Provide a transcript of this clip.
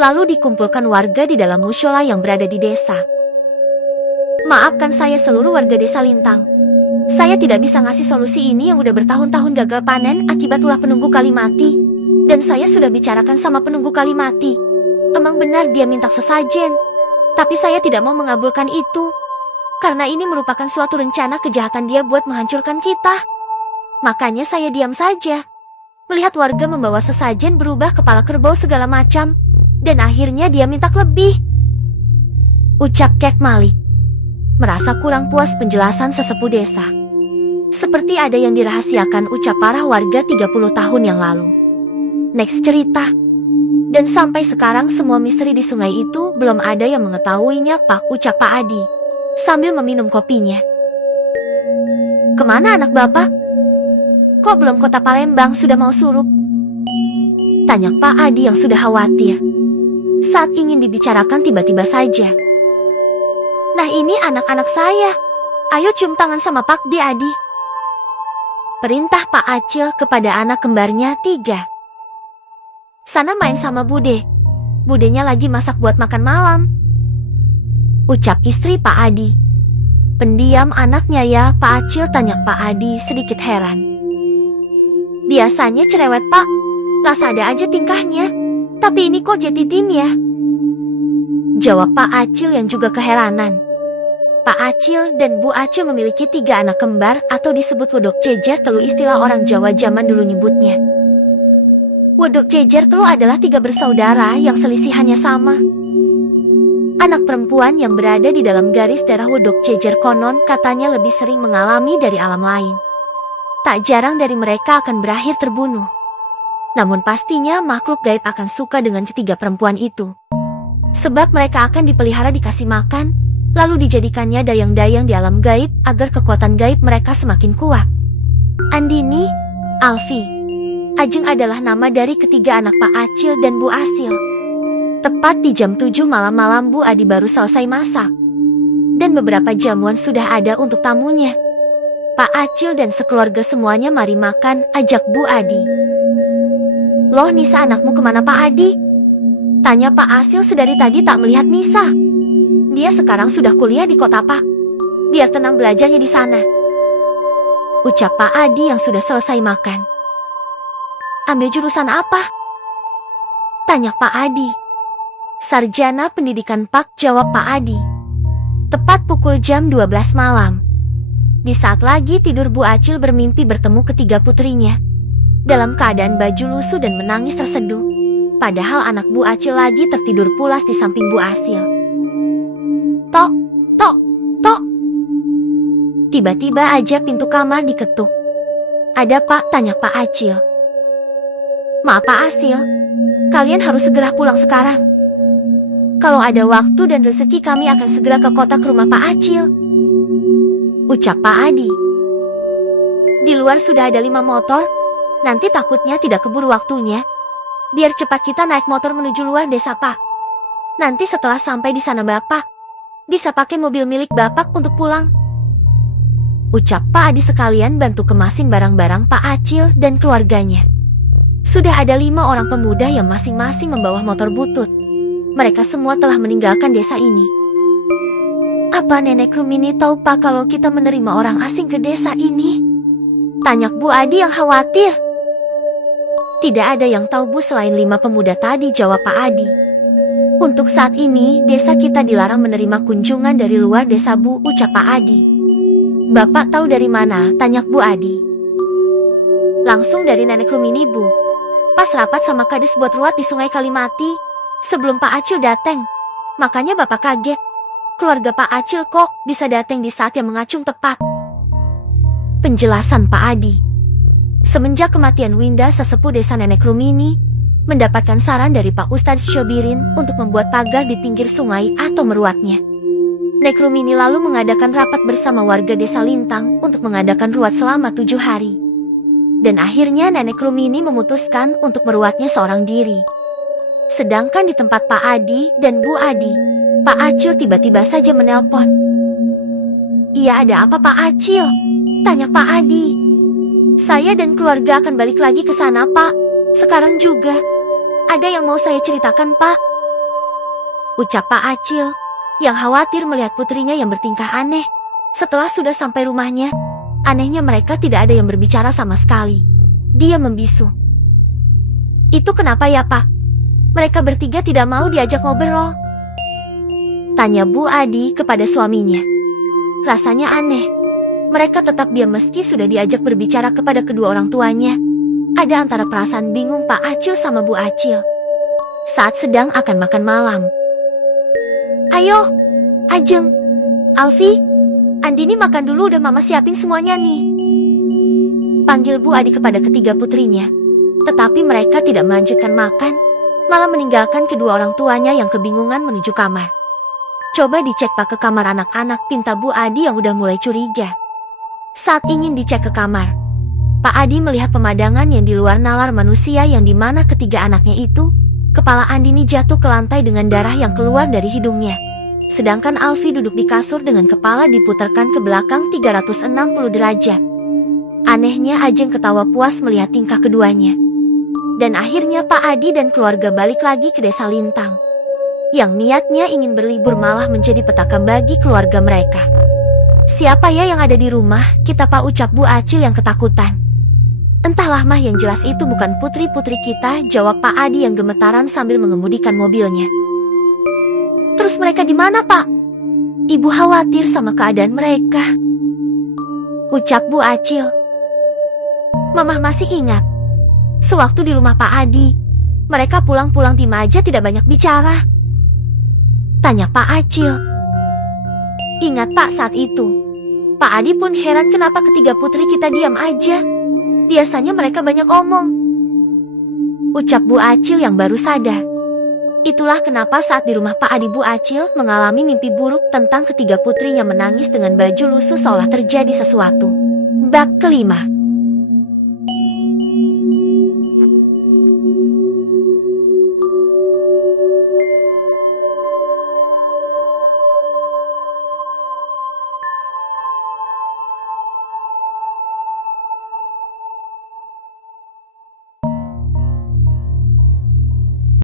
lalu dikumpulkan warga di dalam musyola yang berada di desa. Maafkan saya seluruh warga desa Lintang. Saya tidak bisa ngasih solusi ini yang udah bertahun-tahun gagal panen akibat ulah penunggu kali mati. Dan saya sudah bicarakan sama penunggu kali mati. Emang benar dia minta sesajen. Tapi saya tidak mau mengabulkan itu. Karena ini merupakan suatu rencana kejahatan dia buat menghancurkan kita. Makanya saya diam saja. Melihat warga membawa sesajen berubah kepala kerbau segala macam. Dan akhirnya dia minta lebih. Ucap Kek Malik. Merasa kurang puas penjelasan sesepuh desa. Seperti ada yang dirahasiakan ucap parah warga 30 tahun yang lalu. Next cerita. Dan sampai sekarang semua misteri di sungai itu belum ada yang mengetahuinya, Pak, ucap Pak Adi. Sambil meminum kopinya. Kemana anak bapak? Kok belum kota Palembang sudah mau surup? Tanya Pak Adi yang sudah khawatir. Saat ingin dibicarakan tiba-tiba saja. Nah ini anak-anak saya. Ayo cium tangan sama Pak D Adi. Perintah Pak Acil kepada anak kembarnya 3. Sana main sama Bude. Budenya lagi masak buat makan malam. Ucap istri Pak Adi. Pendiam anaknya ya Pak Acil, tanya Pak Adi sedikit heran. Biasanya cerewet Pak. Lasada aja tingkahnya. Tapi ini kok jetitin ya? Jawab Pak Acil yang juga keheranan. Pak Acil dan Bu Acil memiliki 3 anak kembar atau disebut wedok cejer telu, istilah orang Jawa zaman dulu nyebutnya. Wedok cejer telu adalah 3 bersaudara yang selisihannya sama. Anak perempuan yang berada di dalam garis darah wedok cejer konon katanya lebih sering mengalami dari alam lain. Tak jarang dari mereka akan berakhir terbunuh. Namun pastinya makhluk gaib akan suka dengan ketiga perempuan itu. Sebab mereka akan dipelihara dikasih makan, lalu dijadikannya dayang-dayang di alam gaib agar kekuatan gaib mereka semakin kuat. Andini, Alfi, Ajeng adalah nama dari ketiga anak Pak Acil dan Bu Asil. Tepat di jam 7 malam-malam Bu Adi baru selesai masak. Dan beberapa jamuan sudah ada untuk tamunya. Pak Acil dan sekeluarga semuanya mari makan, ajak Bu Adi. Loh Nisa, anakmu kemana Pak Adi? Tanya Pak Asil sedari tadi tak melihat Nisa. Dia sekarang sudah kuliah di kota Pak. Biar tenang belajarnya di sana. Ucap Pak Adi yang sudah selesai makan. Ambil jurusan apa? Tanya Pak Adi. Sarjana Pendidikan Pak, jawab Pak Adi. Tepat pukul jam 12 malam. Di saat lagi tidur Bu Acil bermimpi bertemu ketiga putrinya. Dalam keadaan baju lusuh dan menangis terseduh. Padahal anak Bu Acil lagi tertidur pulas di samping Bu Asil. Tok, tok, tok. Tiba-tiba aja pintu kamar diketuk. Ada Pak, tanya Pak Acil. Maaf Pak Asil, kalian harus segera pulang sekarang. Kalau ada waktu dan rezeki kami akan segera ke kota ke rumah Pak Acil. Ucap Pak Adi. Di luar sudah ada 5 motor. Nanti takutnya tidak keburu waktunya. Biar cepat kita naik motor menuju luar desa Pak. Nanti setelah sampai di sana Bapak bisa pakai mobil milik Bapak untuk pulang. Ucap Pak Adi sekalian bantu kemasin barang-barang Pak Acil dan keluarganya. Sudah ada 5 orang pemuda yang masing-masing membawa motor butut. Mereka semua telah meninggalkan desa ini. Apa Nenek Rumini tahu Pak kalau kita menerima orang asing ke desa ini? Tanya Bu Adi yang khawatir. Tidak ada yang tahu Bu selain 5 pemuda tadi, jawab Pak Adi. Untuk saat ini desa kita dilarang menerima kunjungan dari luar desa Bu, ucap Pak Adi. Bapak tahu dari mana? Tanya Bu Adi. Langsung dari Nenek Rumini Bu. Pas rapat sama kades buat ruat di Sungai Kalimati sebelum Pak Acil datang. Makanya Bapak kaget. Keluarga Pak Acil kok bisa datang di saat yang mengacung tepat. Penjelasan Pak Adi. Semenjak kematian Winda, sesepuh desa Nenek Rumini, mendapatkan saran dari Pak Ustadz Syobirin untuk membuat pagar di pinggir sungai atau meruatnya. Nek Rumini lalu mengadakan rapat bersama warga desa Lintang untuk mengadakan ruat selama 7 hari. Dan akhirnya Nenek Rumini memutuskan untuk meruatnya seorang diri. Sedangkan di tempat Pak Adi dan Bu Adi, Pak Acil tiba-tiba saja menelpon. Iya, ada apa Pak Acil? Tanya Pak Adi. Saya dan keluarga akan balik lagi ke sana Pak. Sekarang juga. Ada yang mau saya ceritakan Pak. ucap Pak Acil, yang khawatir melihat putrinya yang bertingkah aneh. Setelah sudah sampai rumahnya, anehnya mereka tidak ada yang berbicara sama sekali. Dia membisu. Itu kenapa ya, Pak? Mereka bertiga tidak mau diajak ngobrol. Tanya Bu Adi kepada suaminya. Rasanya aneh. Mereka tetap diam meski sudah diajak berbicara kepada kedua orang tuanya. Ada antara perasaan bingung Pak Acil sama Bu Acil. Saat sedang akan makan malam. Ayo, Ajeng, Alfi, Andini makan dulu, udah Mama siapin semuanya nih. Panggil Bu Adi kepada ketiga putrinya. Tetapi mereka tidak melanjutkan makan, malah meninggalkan kedua orang tuanya yang kebingungan menuju kamar. Coba dicek Pak ke kamar anak-anak, pinta Bu Adi yang udah mulai curiga. Saat ingin dicek ke kamar, Pak Adi melihat pemandangan yang di luar nalar manusia yang dimana ketiga anaknya itu, kepala Andini jatuh ke lantai dengan darah yang keluar dari hidungnya. Sedangkan Alfi duduk di kasur dengan kepala diputarkan ke belakang 360 derajat. Anehnya Ajeng ketawa puas melihat tingkah keduanya. Dan akhirnya Pak Adi dan keluarga balik lagi ke desa Lintang. Yang niatnya ingin berlibur malah menjadi petaka bagi keluarga mereka. Siapa ya yang ada di rumah kita, Pak, ucap Bu Acil yang ketakutan. Entahlah mah, yang jelas itu bukan putri-putri kita, jawab Pak Adi yang gemetaran sambil mengemudikan mobilnya. Terus mereka di mana, Pak? Ibu khawatir sama keadaan mereka, ucap Bu Acil. Mamah masih ingat, sewaktu di rumah Pak Adi, mereka pulang-pulang tim aja tidak banyak bicara. Tanya Pak Acil. Ingat Pak, saat itu Pak Adi pun heran kenapa ketiga putri kita diam aja. Biasanya mereka banyak omong, ucap Bu Acil yang baru sadar. Itulah kenapa saat di rumah Pak Adi, Bu Acil mengalami mimpi buruk tentang ketiga putrinya menangis dengan baju lusuh seolah terjadi sesuatu. Bab kelima.